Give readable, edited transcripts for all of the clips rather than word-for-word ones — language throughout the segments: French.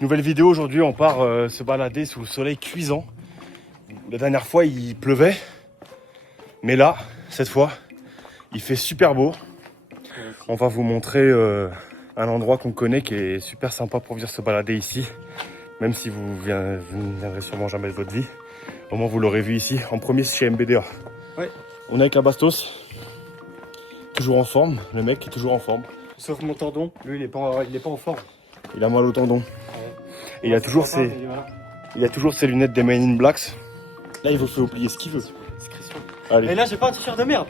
Nouvelle vidéo aujourd'hui, on part se balader sous le soleil cuisant. La dernière fois il pleuvait, mais là, cette fois, il fait super beau. On va vous montrer un endroit qu'on connaît qui est super sympa pour venir se balader ici. Même si vous ne viendrez sûrement jamais de votre vie. Au moins vous l'aurez vu ici, en premier chez MBDA. Ouais. On est avec la Bastos, toujours en forme, le mec est toujours en forme. Sauf mon tendon, lui il est pas en forme. Il a mal au tendon. Ouais. Et il a toujours ses lunettes des Men in Blacks. Là il vous fait oublier ce qu'il veut. Allez. Et là j'ai pas un t-shirt de merde.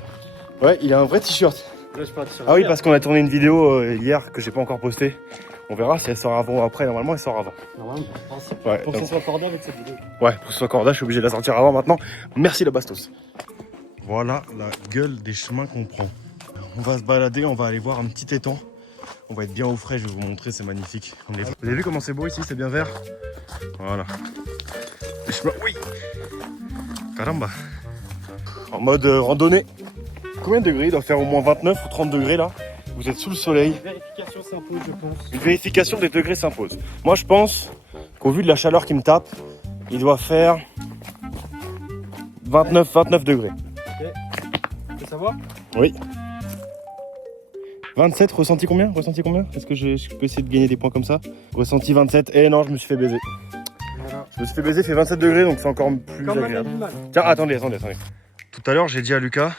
Ouais, il a un vrai t-shirt. Là j'ai pas un t-shirt Ah de oui, merde. parce qu'on a tourné une vidéo hier que j'ai pas encore postée. On verra si elle sort avant ou après. Normalement elle sort avant. Normalement, je pense. Ouais, Pour que donc- ça soit accordé avec cette vidéo. Ouais, pour que ce soit corda, je suis obligé de la sortir avant maintenant. Merci la Bastos. Voilà la gueule des chemins qu'on prend. On va se balader, on va aller voir un petit étang. On va être bien au frais, je vais vous montrer, c'est magnifique. Vous avez vu comment c'est beau ici, c'est bien vert. Voilà. Les chemins, oui. Caramba. En mode randonnée. Combien de degrés? Il doit faire au moins 29 ou 30 degrés là. Vous êtes sous le soleil. Une vérification s'impose, je pense. Une vérification des degrés s'impose. Moi je pense qu'au vu de la chaleur qui me tape, il doit faire 29 degrés. Tu veux savoir? Oui. 27, ressenti combien? Est-ce que je peux essayer de gagner des points comme ça? Ressenti 27, et non, je me suis fait baiser. Voilà. Je me suis fait baiser, il fait 27 degrés, donc c'est encore plus Quand même agréable. animal. Tiens, attendez. Tout à l'heure, j'ai dit à Lucas,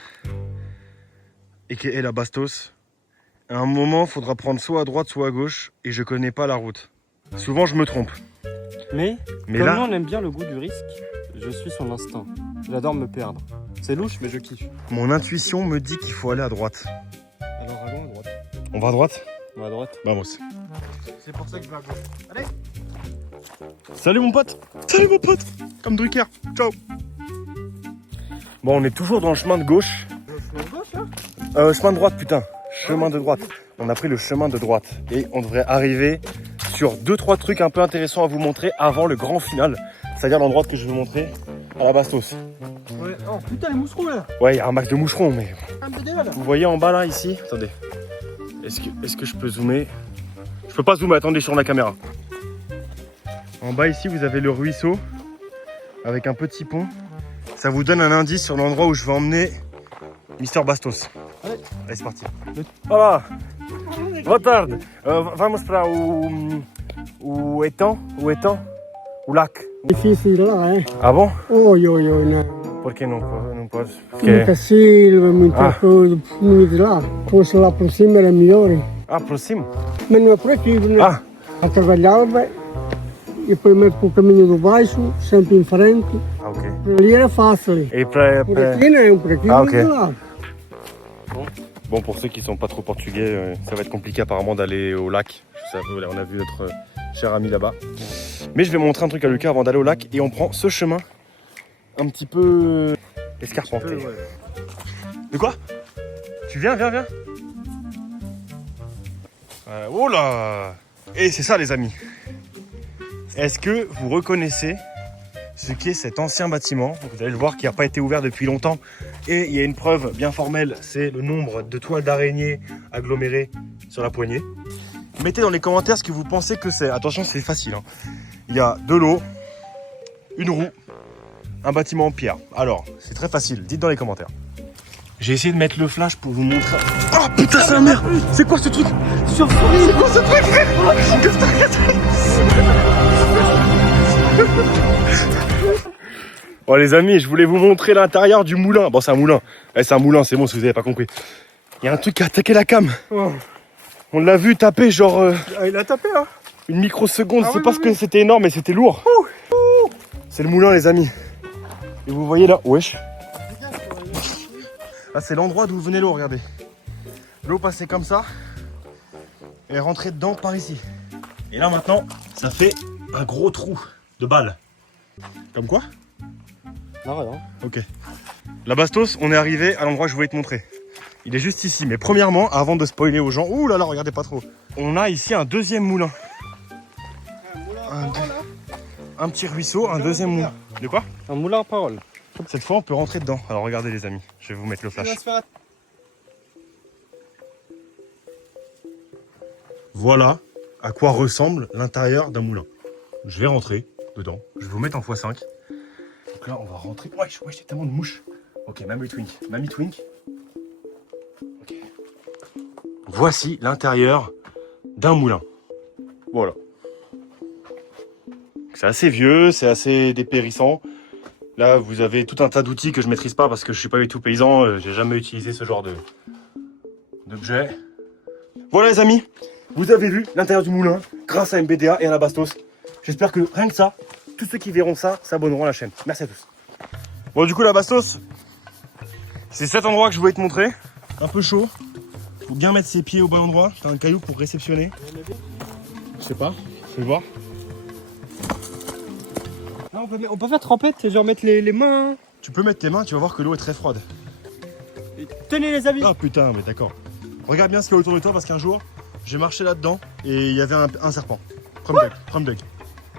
et la Bastos, à un moment, il faudra prendre soit à droite, soit à gauche, et je connais pas la route. Souvent, je me trompe. Mais Mais comme là, nous on aime bien le goût du risque, je suis son instinct. J'adore me perdre. C'est louche mais je kiffe. mon intuition me dit qu'il faut aller à droite. Alors allons à droite. On va à droite? On va à droite. Vamos. C'est pour ça que je vais à gauche. Allez. Salut mon pote. Salut mon pote. Comme Drucker. Ciao. Bon, on est toujours dans le chemin de gauche. Le chemin de gauche là? Chemin de droite, putain. Chemin de droite. On a pris le chemin de droite. Et on devrait arriver sur 2-3 trucs un peu intéressants à vous montrer avant le grand final. C'est-à-dire l'endroit que je vais vous montrer à la Bastos. Ouais. Oh putain les mousserons là. Ouais, il y a un max de moucherons, mais... Un peu là. Vous voyez en bas là, ici? Attendez. Est-ce que je peux zoomer? Je peux pas zoomer, attendez, sur la caméra. En bas ici, vous avez le ruisseau avec un petit pont. Ça vous donne un indice sur l'endroit où je vais emmener Mister Bastos. Allez. Allez, c'est parti. Voilà. Boa tarde. Vamos para o étang? O lac? Difícil lá, é? Ah bon? Oi, não. Por que não pode? Muita silva, muita Ah. coisa, muito lá. Fosse lá por cima era melhor. Ah, por cima? Mas não é por aqui, né? Ah, A trabalhava e primeiro para o caminho do baixo, sempre em frente. ah, ok. Por ali era fácil. Et pra... Por aqui não, por aqui Ah, não ok. lá. Bon, pour ceux qui sont pas trop portugais, ça va être compliqué apparemment d'aller au lac. Je sais, on a vu notre cher ami là-bas. Mais je vais montrer un truc à Lucas avant d'aller au lac et on prend ce chemin un petit peu escarpenté. De quoi? Tu viens. Oh là! Et c'est ça les amis. Est-ce que vous reconnaissez ce qu'est cet ancien bâtiment? Vous allez le voir qui n'a pas été ouvert depuis longtemps. Et il y a une preuve bien formelle, c'est le nombre de toiles d'araignée agglomérées sur la poignée. Mettez dans les commentaires ce que vous pensez que c'est. Attention, c'est facile, hein. Il y a de l'eau, une roue, un bâtiment en pierre. Alors, c'est très facile, dites dans les commentaires. J'ai essayé de mettre le flash pour vous montrer. Oh putain, c'est la merde! C'est quoi ce truc? C'est quoi ce truc, frère? Qu'est-ce que Bon les amis, je voulais vous montrer l'intérieur du moulin. Bon, c'est un moulin. C'est un moulin, c'est bon si vous avez pas compris. Il y a un truc qui a attaqué la cam. Oh. On l'a vu taper genre Il a tapé là. une microseconde. Ah C'est oui, parce oui, que oui. c'était énorme mais c'était lourd. C'est le moulin les amis. Et vous voyez là, wesh. Là c'est l'endroit d'où venait l'eau, regardez. L'eau passait comme ça et est rentrée dedans par ici. Et là maintenant, ça fait un gros trou de balle. Comme quoi? Non rien. Ok. La Bastos, on est arrivé à l'endroit que je voulais te montrer. Il est juste ici. Mais premièrement, avant de spoiler aux gens, ouh là là, regardez pas trop. On a ici un deuxième moulin. Un petit ruisseau, un deuxième moulin. De quoi? Un moulin à parole. Cette fois, on peut rentrer dedans. Alors regardez les amis, je vais vous mettre le flash. Voilà à quoi ressemble l'intérieur d'un moulin. Je vais rentrer dedans. Je vais vous mettre en x5. Donc là, on va rentrer. Ouais, j'ai tellement de mouches. Ok, Mamie Twink. Mamie Twink. Ok. Voici l'intérieur d'un moulin. Voilà. C'est assez vieux, c'est assez dépérissant. Là, vous avez tout un tas d'outils que je maîtrise pas parce que je suis pas du tout paysan. J'ai jamais utilisé ce genre d'objet. Voilà les amis, vous avez vu l'intérieur du moulin grâce à MBDA et à la Bastos. J'espère que rien que ça, tous ceux qui verront ça s'abonneront à la chaîne. Merci à tous. Bon du coup la Bastos, c'est cet endroit que je voulais te montrer. Un peu chaud. Faut bien mettre ses pieds au bon endroit. T'as un caillou pour réceptionner. Je sais pas, je vais voir. Là, on peut faire trempette, genre mettre les mains. Tu peux mettre tes mains, tu vas voir que l'eau est très froide. Et tenez les amis. Ah putain, mais d'accord. Regarde bien ce qu'il y a autour de toi parce qu'un jour, j'ai marché là-dedans et il y avait un serpent. Prumdug.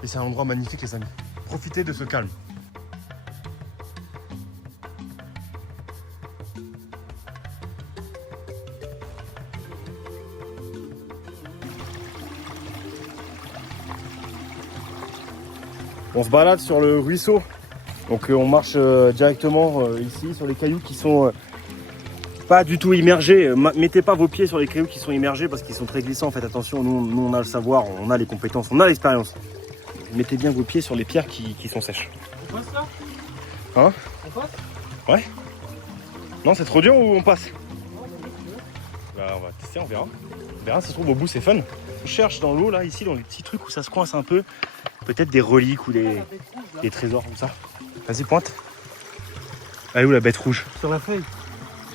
Et c'est un endroit magnifique les amis. Profitez de ce calme. On se balade sur le ruisseau. Donc on marche directement ici sur les cailloux qui sont pas du tout immergés. Mettez pas vos pieds sur les cailloux qui sont immergés parce qu'ils sont très glissants. Faites attention, nous on a le savoir, on a les compétences, on a l'expérience. Mettez bien vos pieds sur les pierres qui sont sèches. On passe là? Hein? On passe? Ouais? Non, c'est trop dur ou on passe? Bah on va tester, on verra. On verra, ça se trouve au bout c'est fun. On cherche dans l'eau là, ici, dans les petits trucs où ça se coince un peu. Peut-être des reliques ou des trésors comme ça. Vas-y, pointe. Elle est où la bête rouge? Sur la feuille.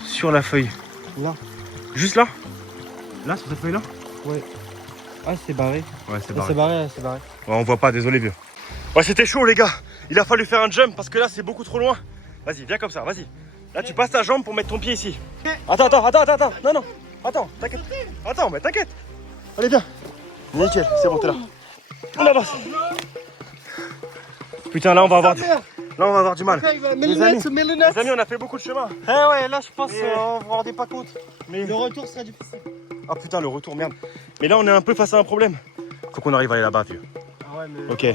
Sur la feuille. Là. Juste là? Là, sur cette feuille là? Ouais. Ah, c'est barré. Ouais, c'est C'est barré, c'est barré. Ouais, on voit pas, désolé vieux. Ouais, c'était chaud les gars. Il a fallu faire un jump parce que là c'est beaucoup trop loin. Vas-y, viens comme ça, vas-y. Là tu passes ta jambe pour mettre ton pied ici. Attends. Non. Attends, t'inquiète. Attends, mais t'inquiète. Allez, viens. Nickel, c'est bon, t'es là. On avance. Putain, là on va avoir du mal. Les amis, on a fait beaucoup de chemin. Eh ouais, là je pense Et- on vous rendez pas compte. Mais Le retour sera difficile. ah putain, le retour, merde. Mais là on est un peu face à un problème. Faut qu'on arrive à aller là-bas, vieux. Ah ouais, mais. Ok.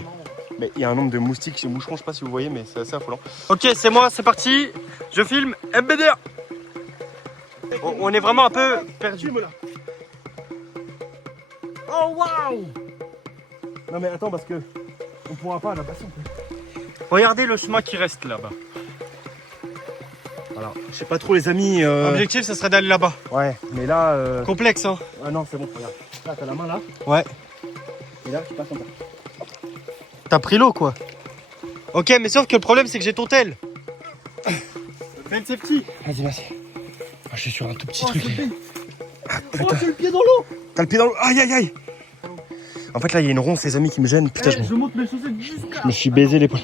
Mais il y a un nombre de moustiques chez Moucheron, je sais pas si vous voyez, mais c'est assez affolant. Ok, c'est moi, c'est parti. Je filme MBDR. On est vraiment un peu perdu. Là. Oh waouh! Non mais attends parce que on pourra pas là passer. Regardez le chemin qui reste là-bas. Alors, je sais pas trop les amis. L'objectif, ce serait d'aller là-bas. Ouais, mais là. Complexe, hein? Ah non, c'est bon, regarde. Là, t'as la main là. Ouais. Et là, tu passes comme ça. T'as pris l'eau, quoi. Ok, mais sauf que le problème, c'est que j'ai ton tel. Tel safety. Vas-y, merci. Ah, je suis sur un tout petit truc. Oh, j'ai le pied dans l'eau. T'as le pied dans l'eau. Aïe. En fait, là, il y a une ronce, les amis, qui me gêne. Putain, Je monte mes chaussettes jusqu'à. je me suis baisé l'épaule.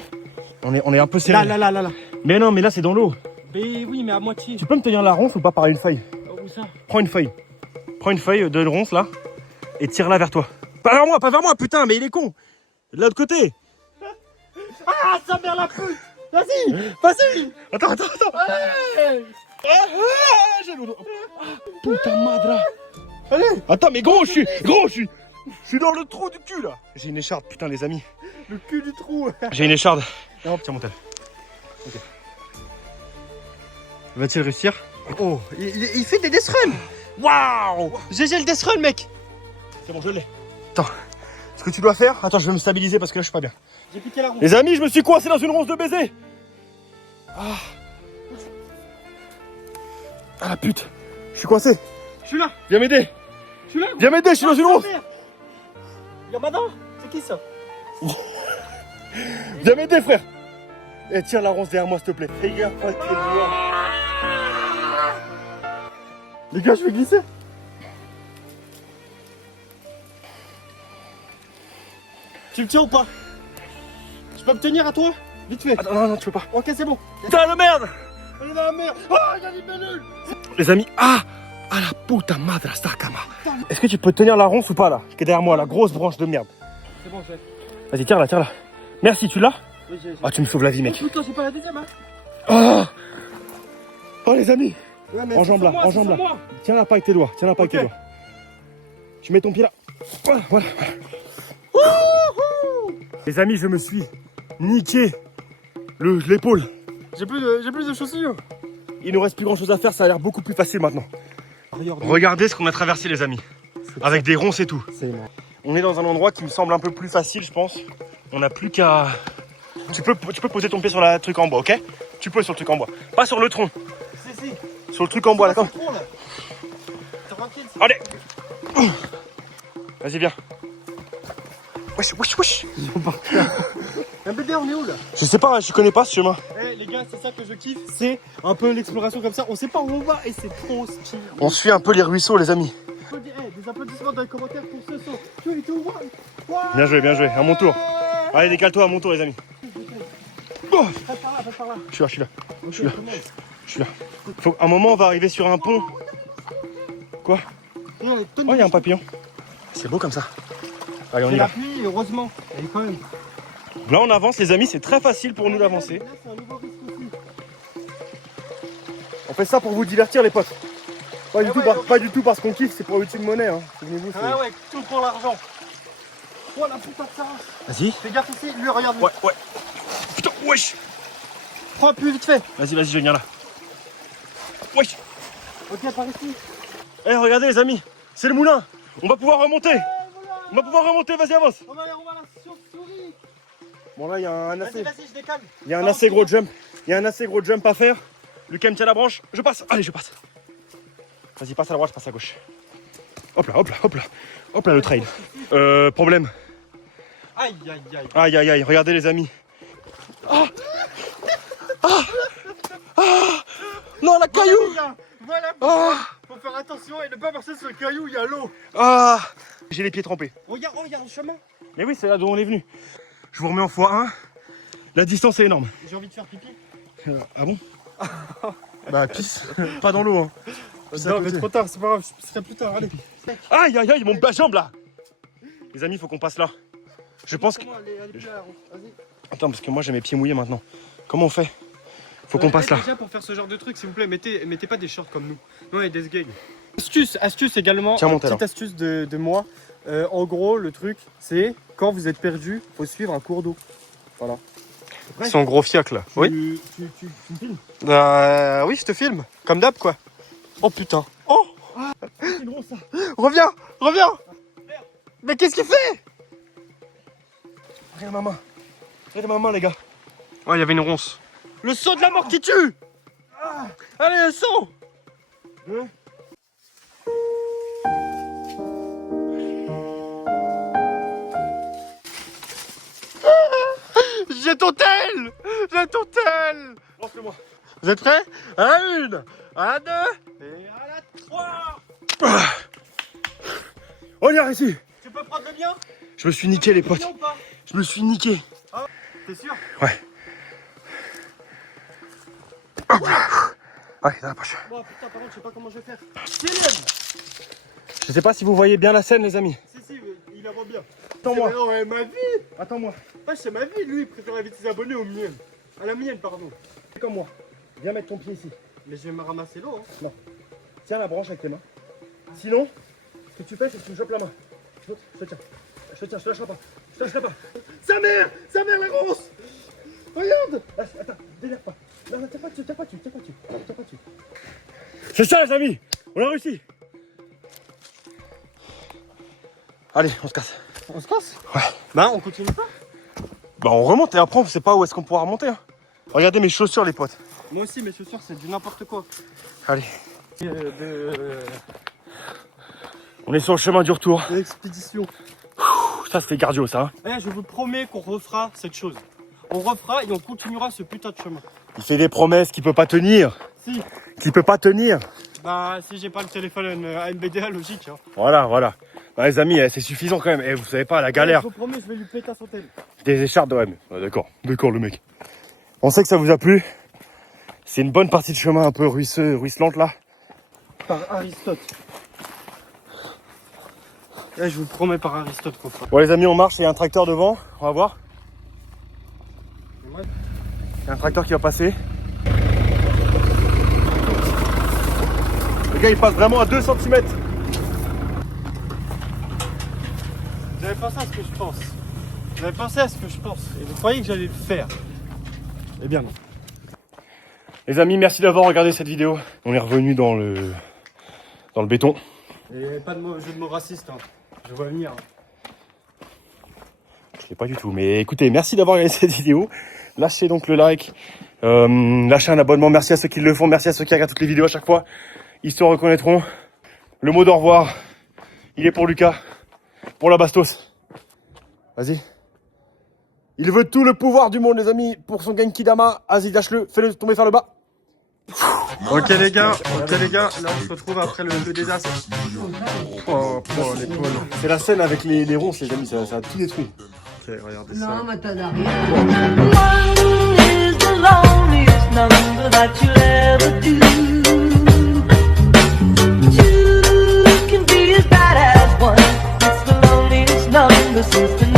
On est un peu serré. Là. Mais non, mais là, c'est dans l'eau. Mais oui, mais à moitié. Tu peux me tenir la ronce ou pas par une feuille? Où ça? Prends une feuille. Prends une feuille de ronce là et tire-la vers toi. Pas vers moi, putain, mais il est con. De l'autre côté. Ah, sa mère la pute. Vas-y. Attends. Ouais. J'ai l'eau. Putain madre. Allez. Attends, mais gros, je suis dans le trou du cul là. J'ai une écharde, putain les amis. Le cul du trou. J'ai une écharde. Non, tiens mon tel. Va-t-il réussir? Oh, il fait des death runs. Waouh. GG le death run, mec. C'est bon, je l'ai. Attends. Ce que tu dois faire. Attends, je vais me stabiliser parce que là je suis pas bien. J'ai piqué la roue. Les amis, je me suis coincé dans une ronce de baiser. Ah la pute. Je suis coincé. Je suis là. Viens m'aider. Je suis là. Viens m'aider, je suis dans une ronce. Yamada, c'est qui ça? Viens m'aider frère. Et tire la ronce derrière moi s'il te plaît. Fais gaffe, pas tes doigts. Les gars, je vais glisser. Tu me tiens ou pas? Je peux me tenir à toi? Vite fait. Attends, non, tu peux pas. Ok, c'est bon. Putain de merde. On est dans la merde. Oh, il y a des bellules. Les amis, la puta madre sacama. Est-ce que tu peux tenir la ronce ou pas là? Qui est derrière moi, la grosse branche de merde. C'est bon, chef. Vas-y, tire-la. Merci, tu l'as? Oui, j'ai. Ah, tu me sauves la vie, Oh mec. putain, j'ai pas la deuxième, hein. Oh les amis. Ouais, mais Enjambe là, enjambe là. Tiens-la pas avec tes doigts, Ok. Tu mets ton pied là. Voilà. Les amis, je me suis niqué l'épaule. J'ai plus de chaussures. Il nous reste plus grand chose à faire, ça a l'air beaucoup plus facile maintenant. Regarde. Regardez ce qu'on a traversé les amis. Avec des ronces et tout. C'est énorme. On est dans un endroit qui me semble un peu plus facile, je pense. On n'a plus qu'à... Tu peux poser ton pied sur le truc en bois, ok? Tu peux sur le truc en bois. Pas sur le tronc. Si. Sur le truc en bois, d'accord? Tranquille. Allez. Vas-y, viens. Wesh. Un BD, on est où là? Je sais pas, je connais pas ce chemin. Eh les gars, c'est ça que je kiffe. C'est un peu l'exploration comme ça. On sait pas où on va et c'est trop stylé. On suit un peu les ruisseaux, les amis. Des applaudissements dans les commentaires pour ce son. Bien joué, à mon tour. Allez, décale-toi à mon tour, les amis. Oh, Passe par là. je suis là. Faut, à un moment, on va arriver sur un pont. Quoi? Oh, il y a un papillon. C'est beau comme ça. Allez, on y C'est va. la pluie, heureusement. Elle est quand même. Là, on avance, les amis. C'est très facile pour nous d'avancer. Là, c'est un nouveau risque aussi. On fait ça pour vous divertir, les potes. Pas du, Ah tout, ouais, par- ok. pas du tout parce qu'on kiffe, c'est pour l'ultime monnaie. Hein. Souvenez-vous. c'est- Ah ouais, tout pour l'argent. Oh la putain de Sarah. Vas-y. Fais gaffe ici, lui regarde. Ouais. Putain, wesh. Prends plus vite fait. Vas-y, je viens là. Wesh. Ok, par ici. Eh, regardez, les amis. C'est le moulin. On va pouvoir remonter. Vas-y, avance. On va la chauve-souris. Bon, là, il y a un assez, Vas-y, je décale. il y a un assez gros jump. Il y a un assez gros jump à faire. Lucas me tient la branche. Je passe. Allez, je passe. Vas-y, passe à la droite, je passe à gauche. Hop là, le trail. Problème. Aïe. Aïe, regardez, les amis. Non, la caillou. Voilà. Ah, Faut faire attention et ne pas marcher sur le caillou, il y a l'eau. j'ai les pieds trempés. Regarde le chemin. Mais oui, c'est là d'où on est venu. Je vous remets en x1. La distance est énorme. J'ai envie de faire pipi. Ah bon? Bah, pisse. Pas dans l'eau, hein. Non, mais trop tard, c'est pas grave, je serai plus tard, allez. Aïe, mon jambe là. Les amis, faut qu'on passe là. Je pense que... Vas-y. Attends, parce que moi j'ai mes pieds mouillés maintenant. Comment on fait? Faut qu'on passe là. Déjà, pour faire ce genre de truc, s'il vous plaît, mettez pas des shorts comme nous. Non, et des sgags. Astuce également. Tiens, monte, petite astuce de moi. En gros, le truc, c'est quand vous êtes perdu, faut suivre un cours d'eau. Voilà. Son gros fiac là. Tu me filmes? Oui, je te filme. Comme d'hab, quoi. Oh putain. Oh C'est gros ça. Reviens. Mais qu'est-ce qu'il fait? Regarde ma main. Regardez ma main, les gars. Ouais, il y avait une ronce. Le saut de la mort qui tue. Allez, le saut. J'ai ton tel. Lance-le-moi. Vous êtes prêts? À la 1, à la 2 et à la 3. On y est ici. Tu peux prendre le mien? Je me suis niqué, les potes. Ou pas? Je me suis niqué. T'es sûr? Ouais. Allez, dans la poche. Bon, putain, par contre, je sais pas comment je vais faire. Je sais pas si vous voyez bien la scène, les amis. Si, il la voit bien. Attends-moi. Ouais, ma vie. Attends-moi. Ouais, c'est ma vie, lui, il préfère inviter ses abonnés aux miennes. À la mienne, pardon. Fais comme moi. Viens mettre ton pied ici. Mais je vais me ramasser l'eau. Hein. Tiens la branche avec tes mains. Sinon, ce que tu fais, c'est que tu me chopes la main. Je te tiens. Je te lâcherai pas. Sa mère, la grosse. Regarde. Attends, dénerve pas. Non, tiens pas dessus. C'est ça, les amis. On a réussi. Allez, on se casse. On se casse? Ouais. Bah, on continue pas? Bah, on remonte et après, on sait pas où est-ce qu'on pourra remonter. Hein. Regardez mes chaussures, les potes. Moi aussi, mes chaussures, c'est du n'importe quoi. Allez. On est sur le chemin du retour. L'expédition. Ça, c'était cardio, ça. Hein. Je vous promets qu'on refera cette chose. On refera et on continuera ce putain de chemin. Il fait des promesses qu'il peut pas tenir. Si. Bah, si j'ai pas le téléphone à MBDA, logique. Hein. Voilà. Bah, les amis, c'est suffisant quand même. Et vous savez pas, la galère. Je vous promets, je vais lui péter à son tel. Des écharpes de ouais, d'accord, le mec. On sait que ça vous a plu. C'est une bonne partie de chemin un peu ruisselante là. Par Aristote. Je vous promets par Aristote qu'on fera. Bon les amis, on marche, il y a un tracteur devant, on va voir. Ouais. Il y a un tracteur qui va passer. Le gars il passe vraiment à 2 cm. Vous avez pensé à ce que je pense. Vous avez pensé à ce que je pense et vous croyez que j'allais le faire. Eh bien non. Les amis, merci d'avoir regardé cette vidéo. On est revenu dans le béton. Et pas de jeu de mots raciste, hein. Je vois venir. Je l'ai pas du tout. Mais écoutez, merci d'avoir regardé cette vidéo. Lâchez donc le like. Lâchez un abonnement. Merci à ceux qui le font. Merci à ceux qui regardent toutes les vidéos à chaque fois. Ils se reconnaîtront. Le mot d'au revoir, il est pour Lucas. Pour la bastos. Vas-y. Il veut tout le pouvoir du monde, les amis, pour son Genki Dama. Vas-y, lâche-le. Fais-le tomber vers le bas. Ok les gars, là on se retrouve après le désastre. Oh, l'épaule. C'est la scène avec les ronces, les amis. Ça a tout détruit. Ok, regardez ça. Non, mais t'en as rien. One is the loneliest number that you'll ever do. Two can be as bad as one. It's the loneliest number since the